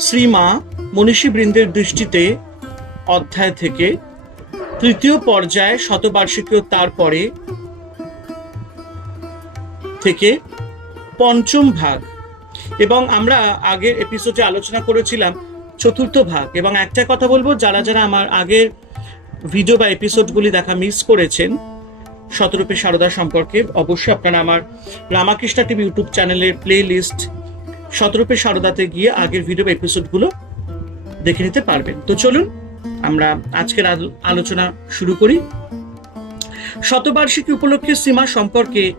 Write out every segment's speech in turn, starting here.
শ্রীমা মনীষী বৃন্দের দৃষ্টিতে অধ্যায় থেকে তৃতীয় পর্যায়ে শতবার্ষিকী তারপরে থেকে পঞ্চম ভাগ। এবং আমরা আগের এপিসোডে আলোচনা করেছিলাম চতুর্থ ভাগ। এবং একটা কথা বলব, যারা যারা আমার আগের ভিডিও বা এপিসোডগুলি দেখা মিস করেছেন, শতরূপে সারদা সম্পর্কে অবশ্যই আপনারা আমার রামাকৃষ্ণা টিভি ইউটিউব চ্যানেলের প্লে লিস্ট শতরূপে সারদাতে গিয়ে আগের ভিডিও এপিসোডগুলো দেখে নিতে পারবেন। তো চলুন, আমরা আজকের আলো- আলোচনা শুরু করি। শতবার্ষিকী উপলক্ষে সীমা সম্পর্কে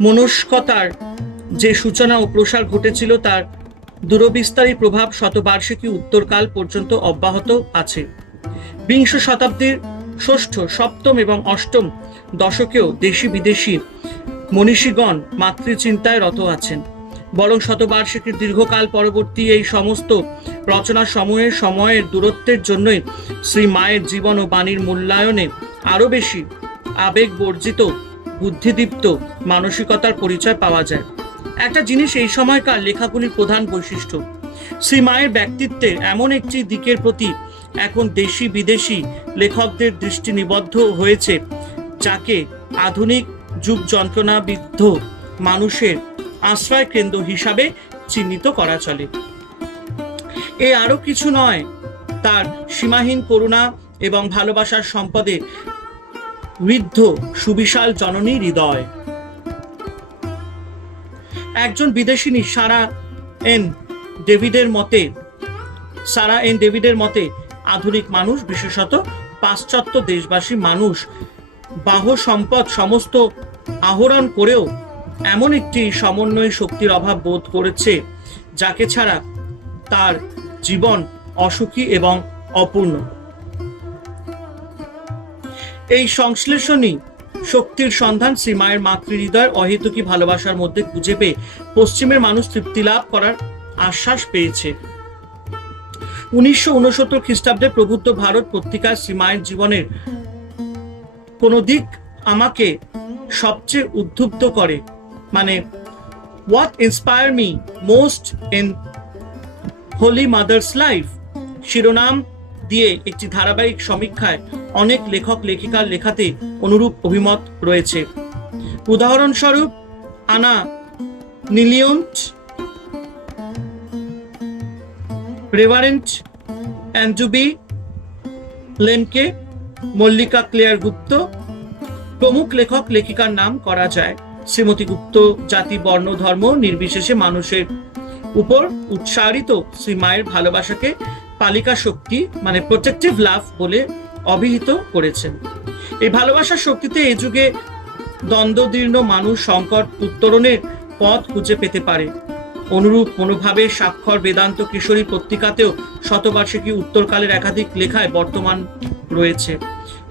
মনস্কতার যে সূচনা ও প্রসার ঘটেছিল, তার দূরবিস্তারী প্রভাব শতবার্ষিকী উত্তরকাল পর্যন্ত অব্যাহত আছে। বিংশ শতাব্দীর ষষ্ঠ, সপ্তম এবং অষ্টম দশকেও দেশি বিদেশি মনীষীগণ মাতৃচিন্তায় রত আছেন। বরং শতবার্ষিকীর দীর্ঘকাল পরবর্তী এই সমস্ত রচনা সমূহের সময়ের দূরত্বের জন্যই শ্রী মায়ের জীবন ও বাণীর মূল্যায়নে আরও বেশি আবেগ বর্জিত বুদ্ধিদীপ্ত মানসিকতার পরিচয় পাওয়া যায়। একটা জিনিস এই সময়কার লেখাগুলির প্রধান বৈশিষ্ট্য। শ্রী মায়ের ব্যক্তিত্বের এমন একটি দিকের প্রতি এখন দেশি বিদেশি লেখকদের দৃষ্টি নিবদ্ধ হয়েছে, যাকে আধুনিক যুগ যন্ত্রণাবিদ্ধ মানুষের আশ্রয় কেন্দ্র হিসাবে চিহ্নিত করা চলে। এ আরও কিছু নয়, তার সীমাহীন করুণা এবং ভালোবাসার সম্পদে ঋদ্ধ, সুবিশাল জননী হৃদয়। একজন বিদেশিনী, সারা এন ডেভিডের মতে, সারা এন ডেভিডের মতে, আধুনিক মানুষ, বিশেষত পাশ্চাত্য দেশবাসী মানুষ, বাহ সম্পদ সমস্ত আহরণ করেও এমন একটি সমন্বয় শক্তির অভাব বোধ করেছে, যাকে ছাড়া তার জীবন অসুখী এবং অপূর্ণ। এই সংশ্লেষণী শক্তির সন্ধান শ্রীমায়ের মাতৃহৃদয়ের অহেতুকী ভালোবাসার মধ্যে খুঁজে পেয়ে পশ্চিমের মানুষ তৃপ্তি লাভ করার আশ্বাস পেয়েছে। উনিশশো উনসত্তর খ্রিস্টাব্দে প্রবুদ্ধ ভারত পত্রিকায় শ্রীমায়ের জীবনের কোনো দিক আমাকে সবচেয়ে উদ্বুদ্ধ করে। মানে what inspire me most in holy mother's life শিরোনাম দিয়ে একটি ধারাবাহিক সমীক্ষায় অনেক লেখক, লেখিকার লেখাতে অনুরূপ অভিমত রয়েছে। উদাহরণস্বরূপ, আনা নিলিয়ন্ট, রেভারেন্ট অ্যান্ডুবি লেমকে মল্লিকা ক্লেয়ার গুপ্ত প্রমুখ লেখক, লেখিকার নাম করা যায়। শ্রীমতী গুপ্ত জাতি, বর্ণ, ধর্ম নির্বিশেষে মানুষের উপর উৎসারিত শ্রী মায়ের ভালোবাসাকে পালিকা শক্তি মানে প্রোটেক্টিভ লাভ বলে অভিহিত করেছেন। এই ভালোবাসার শক্তিতে এই যুগে দ্বন্দ্বদীর্ণ মানুষ সংকট উত্তরণের পথ খুঁজে পেতে পারে। অনুরূপ মনোভাবের স্বাক্ষর বেদান্ত কিশোরী পত্রিকাতেও শতবার্ষিকী উত্তরকালের একাধিক লেখায় বর্তমান রয়েছে।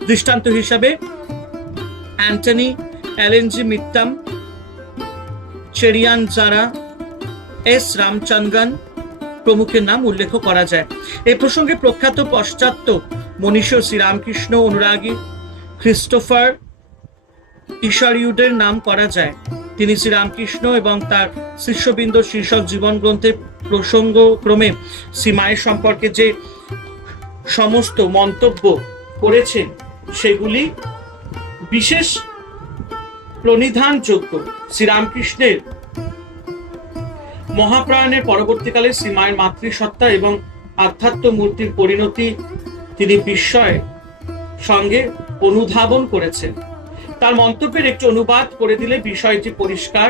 দৃষ্টান্ত হিসাবে অ্যান্টনি অ্যালেনজি মিত্তাম চেরিয়ান জারা এস রামচন্দ্রন প্রমুখের নাম উল্লেখ করা যায়। এই প্রসঙ্গে প্রখ্যাত পশ্চাত্য মনীষ শ্রীরামকৃষ্ণ অনুরাগী ক্রিস্টোফার ইশারিউডের নাম করা যায়। তিনি শ্রীরামকৃষ্ণ এবং তার শিষ্যবৃন্দ শীর্ষক জীবন গ্রন্থে প্রসঙ্গক্রমে শ্রীমায়ের সম্পর্কে যে সমস্ত মন্তব্য করেছেন, সেগুলি বিশেষ প্রণিধানযোগ্য শ্রীরামকৃষ্ণের মহাপ্রায়ণের পরবর্তীকালে শ্রীমায়ের মাতৃসত্তা এবং আধ্যাত্ম মূর্তির পরিণতি তিনি বিস্ময় সঙ্গে অনুধাবন করেছেন। তার মন্তব্যের একটি অনুবাদ করে দিলে বিষয়টি পরিষ্কার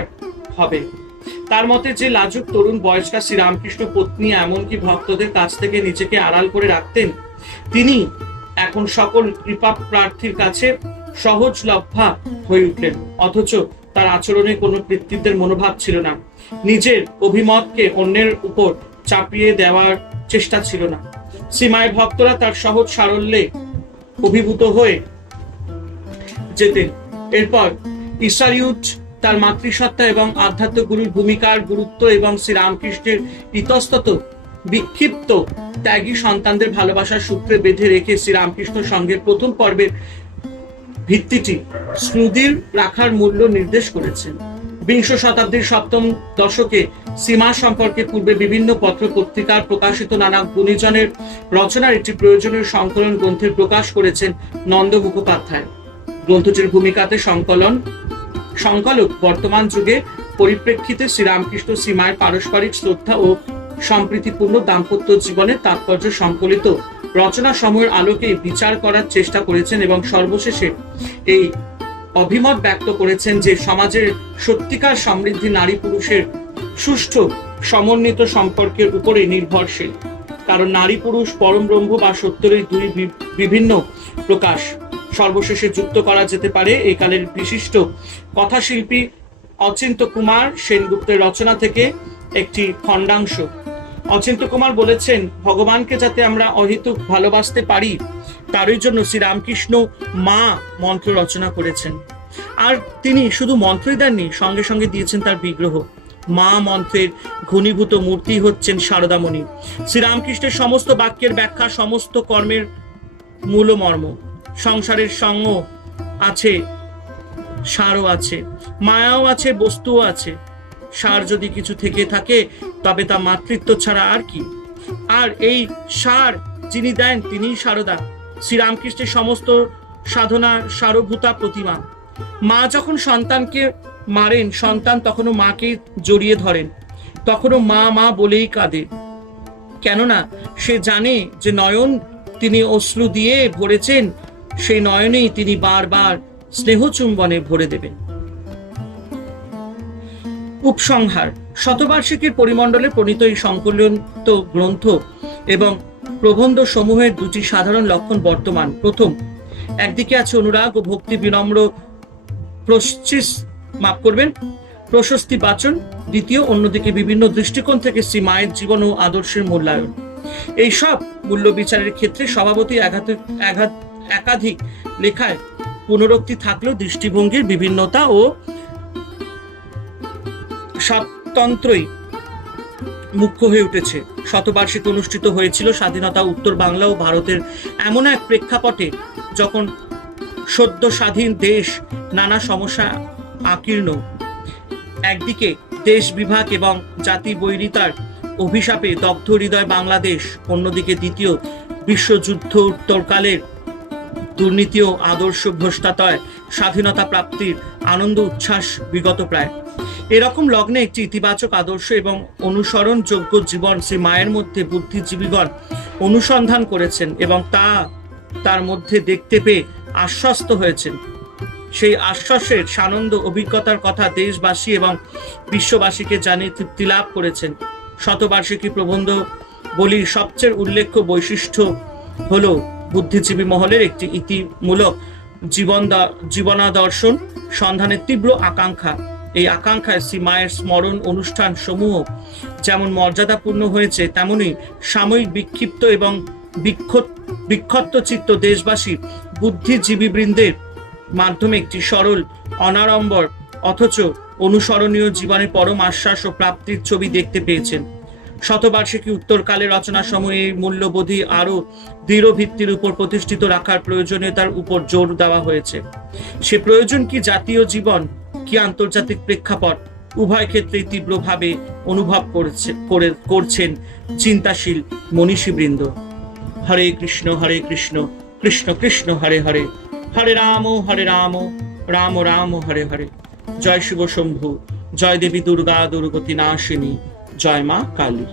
হবে। তার মতে, যে লাজুক তরুণ বয়স্কা শ্রীরামকৃষ্ণ পত্নী এমনকি ভক্তদের কাছ থেকে নিজেকে আড়াল করে রাখতেন, তিনি এখন সকল কৃপা প্রার্থীর কাছে সহজলভ্যা হয়ে উঠলেন। অথচ তার আচরণে কোনো কৃতিত্বের মনোভাব ছিল না। নিজের অভিমতকে অন্যের উপর চাপিয়ে দেওয়ার চেষ্টা ছিল না। সীমায় ভক্তরা তার সহজ সারল্যে অভিভূত হয়ে যেতেন। এরপর ইসারিউট তার মাতৃসত্তা এবং আধ্যাত্ম গুরুর ভূমিকার গুরুত্ব এবং শ্রীরামকৃষ্ণের ইতস্তত, বিক্ষিপ্ত ত্যাগী সন্তানদের ভালোবাসার সূত্রে বেঁধে রেখে শ্রীরামকৃষ্ণ সঙ্গের প্রথম পর্বের ভিত্তিটি স্মৃতির রাখার মূল্য নির্দেশ করেছেন। বিংশ শতাব্দীর সপ্তম দশকে সীমা সম্পর্কে পূর্বে বিভিন্ন পত্র পত্রিকার প্রকাশিত নানা গুণীজনের রচনার একটি প্রয়োজনীয় সংকলন গ্রন্থের প্রকাশ করেছেন নন্দ মুখোপাধ্যায়। গ্রন্থটির ভূমিকাতে সংকলন, সংকলক বর্তমান যুগে পরিপ্রেক্ষিতে শ্রীরামকৃষ্ণ সীমায় পারস্পরিক শ্রদ্ধা ও সম্প্রীতিপূর্ণ দাম্পত্য জীবনের তাৎপর্য সংকলিত। রচনা সময়ের আলোকে বিচার করার চেষ্টা করেছেন এবং সর্বশেষে এই অভিমত ব্যক্ত করেছেন যে সমাজের সত্যিকার সমৃদ্ধি নারী পুরুষের সুষ্ঠু, সমন্বিত সম্পর্কের উপরে নির্ভরশীল। কারণ নারী পুরুষ পরম ব্রহ্ম বা সত্যেরই দুই বিভিন্ন প্রকাশ। সর্বশেষে যুক্ত করা যেতে পারে এই কালের বিশিষ্ট কথাশিল্পী অচিন্ত কুমার সেনগুপ্তের রচনা থেকে একটি খণ্ডাংশ। অচিন্ত কুমার বলেছেন, ভগবানকে যাতে আমরা অহেতুক ভালোবাসতে পারি, তারই জন্য শ্রীরামকৃষ্ণ মা মন্ত্র রচনা করেছেন। আর তিনি শুধু মন্ত্রই দেননি, সঙ্গে সঙ্গে দিয়েছেন তার বিগ্রহ। মা মন্ত্রের ঘনীভূত মূর্তি হচ্ছেন শারদামণি। শ্রীরামকৃষ্ণের সমস্ত বাক্যের ব্যাখ্যা, সমস্ত কর্মের মূল মর্ম সংসারের সঙ্গ আছে, সারও আছে, মায়াও আছে, বস্তুও আছে। সার যদি কিছু থেকে থাকে, তবে তা মাতৃত্ব ছাড়া আর কি? আর এই সার যিনি দেন, তিনিই সারদা। শ্রীরামকৃষ্ণের সমস্ত সাধনা সারভূতা প্রতিমা। মা যখন সন্তানকে মারেন, সন্তান তখনও মাকে জড়িয়ে ধরেন। তখনও মা মা বলেই কাঁদে। কেননা সে জানে যে নয়ন তিনি অশ্রু দিয়ে ভরেছেন, সেই নয়নেই তিনি বারবার স্নেহচুম্বনে ভরে দেবেন। উপসংহার। শতবার্ষিকীর পরিমণ্ডলে প্রণীত এই সংকলিত গ্রন্থ এবং প্রবন্ধ সমূহের দুটি সাধারণ লক্ষণ বর্তমান। প্রথম, একদিকে আছে অনুরাগ ও ভক্তি বিনম্র প্রশ্চিস মাফ করবেন, প্রশস্তি বাচন। দ্বিতীয়, অন্যদিকে বিভিন্ন দৃষ্টিকোণ থেকে শ্রী মায়ের জীবন ও আদর্শের মূল্যায়ন। এইসব মূল্য বিচারের ক্ষেত্রে আঘাত একাধিক লেখায় পুনরুক্তি থাকলেও দৃষ্টিভঙ্গির বিভিন্নতা ও স্বাতন্ত্রই মুখ্য হয়ে উঠেছে। শতবার্ষিক অনুষ্ঠিত হয়েছিল স্বাধীনতা, উত্তর বাংলা ও ভারতের এমন এক প্রেক্ষাপটে যখন সদ্য স্বাধীন দেশ নানা সমস্যা আকীর্ণ। একদিকে দেশ বিভাগ এবং জাতি বৈরিতার অভিশাপে দগ্ধ হৃদয় বাংলাদেশ, অন্যদিকে দ্বিতীয় বিশ্বযুদ্ধ উত্তরকালের দুর্নীতি ও আদর্শ ভ্রষ্টাতয় স্বাধীনতা প্রাপ্তির আনন্দ উচ্ছ্বাস বিগত প্রায় এরকম লগ্নে একটি ইতিবাচক আদর্শ এবং অনুসরণযোগ্য জীবন শ্রী মায়ের মধ্যে বুদ্ধিজীবীগণ অনুসন্ধান করেছেন এবং তা তার মধ্যে দেখতে পেয়ে আশ্বস্ত হয়েছেন। সেই আশ্বাসের সানন্দ অভিজ্ঞতার কথা দেশবাসী এবং বিশ্ববাসীকে জানিয়ে তৃপ্তি লাভ করেছেন। শতবার্ষিকী প্রবন্ধ বলির সবচেয়ে উল্লেখ্য বৈশিষ্ট্য হল বুদ্ধিজীবী মহলের একটি ইতিমূলক জীবন জীবনাদর্শন, সন্ধানের তীব্র আকাঙ্ক্ষা। এই আকাঙ্ক্ষায় শ্রী মায়ের স্মরণ অনুষ্ঠান সমূহ যেমন মর্যাদাপূর্ণ হয়েছে, তেমনি সাময়িক বিক্ষিপ্ত এবং বিক্ষত চিত্ত দেশবাসী, বুদ্ধিজীবী বৃন্দের মাধ্যমে একটি সরল, অনাড়ম্বর, অথচ অনুসরণীয় জীবনে পরম আশ্বাস ও প্রাপ্তির ছবি দেখতে পেয়েছেন। শতবার্ষিকী উত্তরকালে রচনা সময়ে এই মূল্যবোধী আরও দৃঢ় ভিত্তির উপর প্রতিষ্ঠিত রাখার প্রয়োজনীয়তার উপর জোর দেওয়া হয়েছে। সে প্রয়োজন কি জাতীয় জীবন কি আন্তর্জাতিক প্রেক্ষাপট উভয় ক্ষেত্রেই তীব্রভাবে অনুভব করেছে, করে, করছেন চিন্তাশীল মনীষীবৃন্দ। হরে কৃষ্ণ হরে কৃষ্ণ কৃষ্ণ কৃষ্ণ, হরে হরে। হরে রাম হরে রাম রাম রাম, হরে হরে। জয় শিব শম্ভু, জয় দেবী দুর্গা, দুর্গতি নাশিনী, জয় মা কালী।